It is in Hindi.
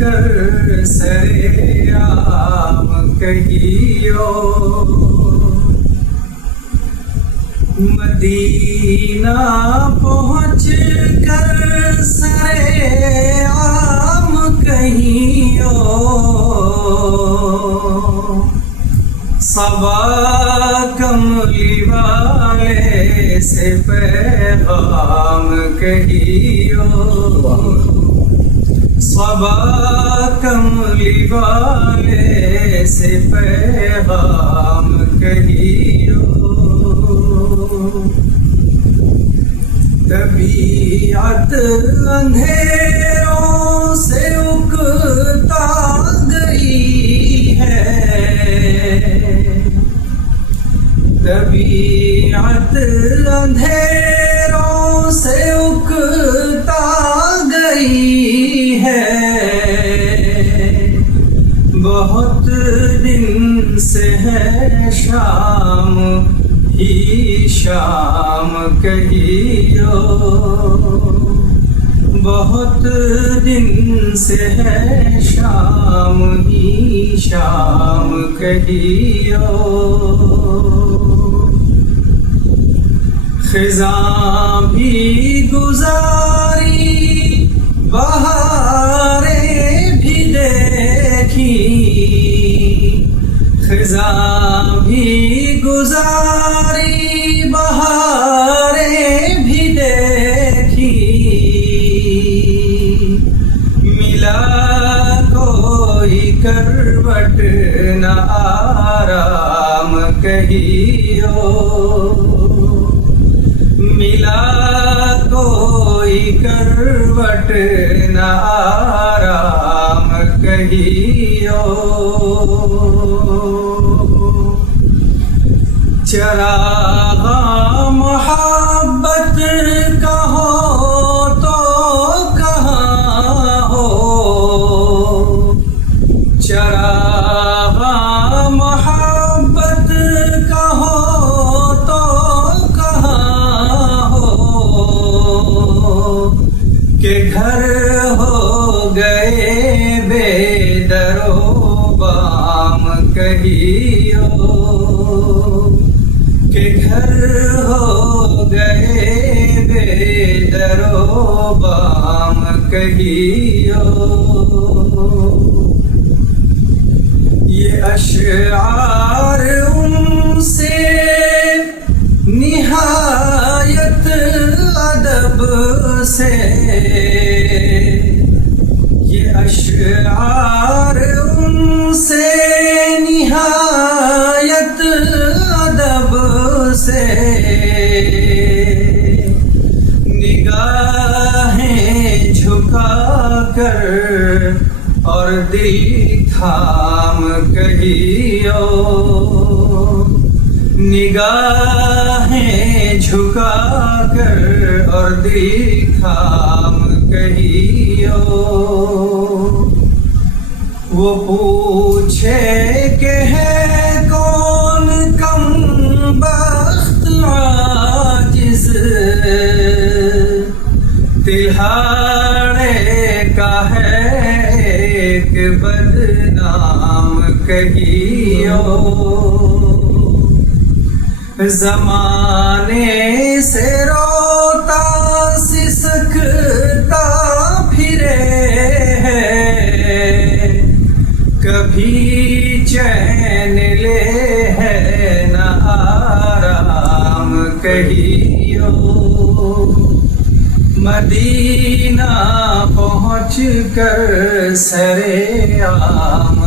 कर सरेआम कहियो, मदीना पहुँच कर सरेआम कहियो, सबा कमली वाले से पैगाम कहियो, सबा कमली वाले से पैगाम कहियो। तबीयत अंधेरों से उकता गई है, तबीयत अंधेरों से उकता गई है, बहुत दिन से है शाम ही शाम कहियो, बहुत दिन से है शाम ही शाम कहियो। खिज़ां भी गुजारी, बहारें भी देखी, खिज़ां भी गुजारी, बहारें भी देखी, मिला कोई करवट न आराम कहियो, मिला कोई करवट न आराम कहियो। चरागा मोहब्बत का हो तो कहाँ हो, चरागा मोहब्बत का हो तो कहाँ हो, के घर हो गए बेदरो बाम कहियो, के घर हो गए बेदरो बाम कहियो। ये अशआर उनसे निहायत अदब से, ये अशआर उनसे निहायत अदब से, निगाहें झुका कर और दिल थाम कहियो, निगाहें झुका कर और दिल थाम कहियो। वो पूछे के है कौन कम बख्त आजिज़, तिहाड़े का है एक बदनाम कहियो, ज़माने से रोता सिसकता फिरे है, कभी चैन ले है न आराम कहियो, मदीना पहुँच कर सरेआम